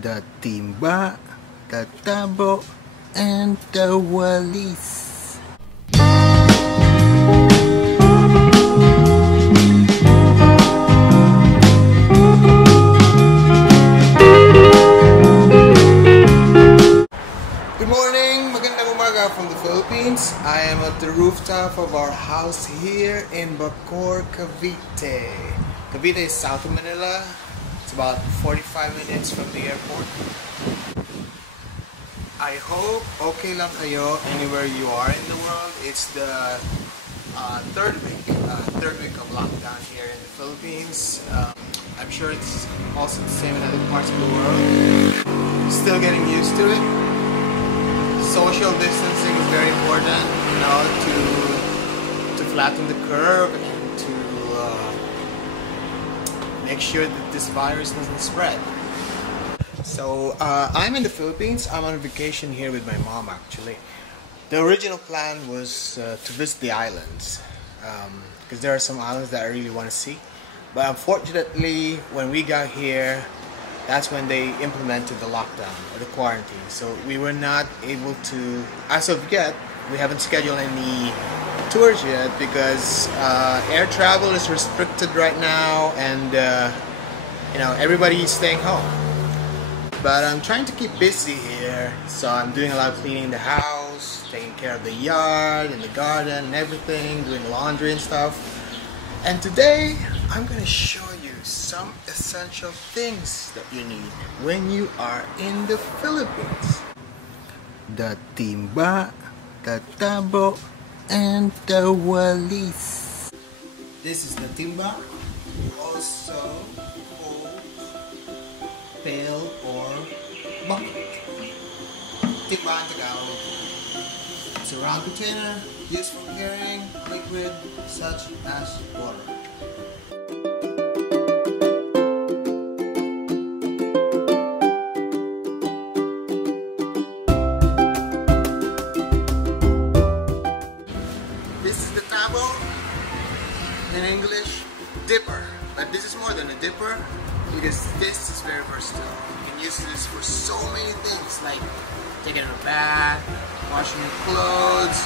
the Timba, the Tabo, and the Walis. Good morning, magandang umaga from the Philippines. I am at the rooftop of our house here in Bacoor, Cavite. Cavite is south of Manila. It's about 45 minutes from the airport. I hope okay lang kayo anywhere you are in the world. It's the third week of lockdown here in the Philippines. I'm sure it's also the same in other parts of the world. Still getting used to it. Social distancing is very important, you know, to flatten the curve and to make sure that this virus doesn't spread. So I'm in the Philippines. I'm on vacation here with my mom actually. The original plan was to visit the islands because there are some islands that I really want to see. But unfortunately, when we got here, that's when they implemented the lockdown or the quarantine. So we were not able to, as of yet, we haven't scheduled any tours yet because air travel is restricted right now, and you know, everybody is staying home. But I'm trying to keep busy here, so I'm doing a lot of cleaning the house, taking care of the yard and the garden and everything, doing laundry and stuff. And today I'm gonna show you some essential things that you need when you are in the Philippines. The Timba, the Tabo, and the Walis. This is the Timba, also called pail or bucket. Timba in Tagalog. It's a round container used for carrying liquid such as water. In English, dipper, but this is more than a dipper because this is very versatile. You can use this for so many things like taking a bath, washing your clothes,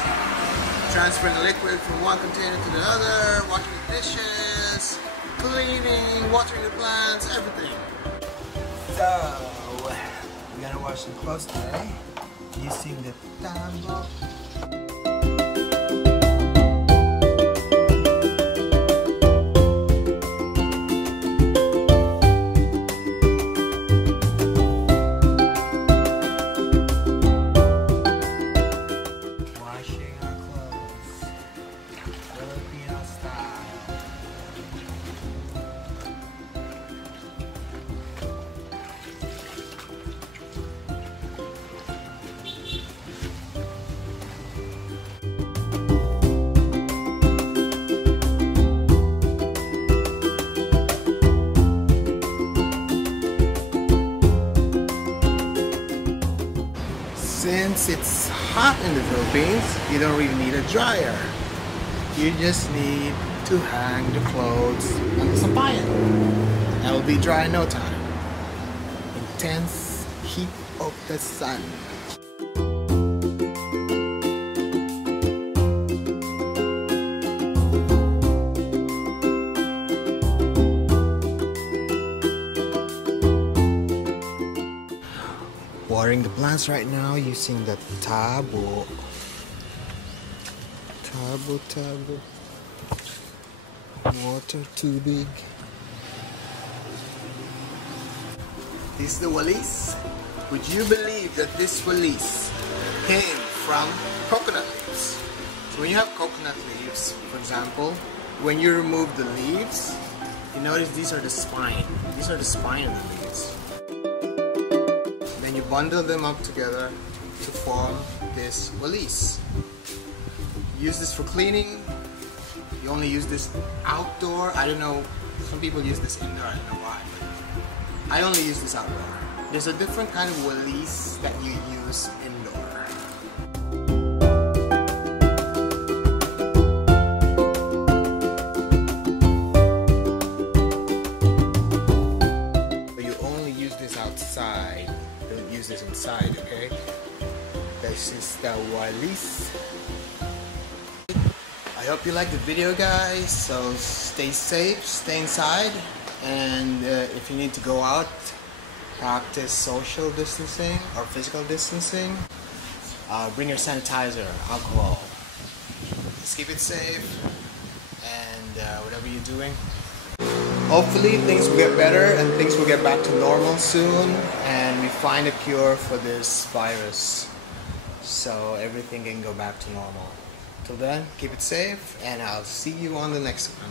transferring liquid from one container to the other, washing the dishes, cleaning, watering the plants, everything. So, we're gonna wash some clothes today using the Tabo. Since it's hot in the Philippines, you don't really need a dryer. You just need to hang the clothes on the sampayan. That will be dry in no time. Intense heat of the sun. Watering the plants right now using the Tabo. Tabo. Water too big. This is the Walis. Would you believe that this Walis came from coconut leaves? So when you have coconut leaves, for example, when you remove the leaves, you notice these are the spine. These are the spine of the leaves. You bundle them up together to form this Walis. Use this for cleaning. You only use this outdoor. I don't know, some people use this indoor, I don't know why, but I only use this outdoor. There's a different kind of Walis that you use indoor. outside. Don't use this inside, okay? This is the Walis. I hope you liked the video, guys. So stay safe, stay inside, and if you need to go out, practice social distancing or physical distancing. Bring your sanitizer, alcohol. Just keep it safe, and whatever you're doing. Hopefully things will get better and things will get back to normal soon, and we find a cure for this virus, so everything can go back to normal. Till then, keep it safe, and I'll see you on the next one.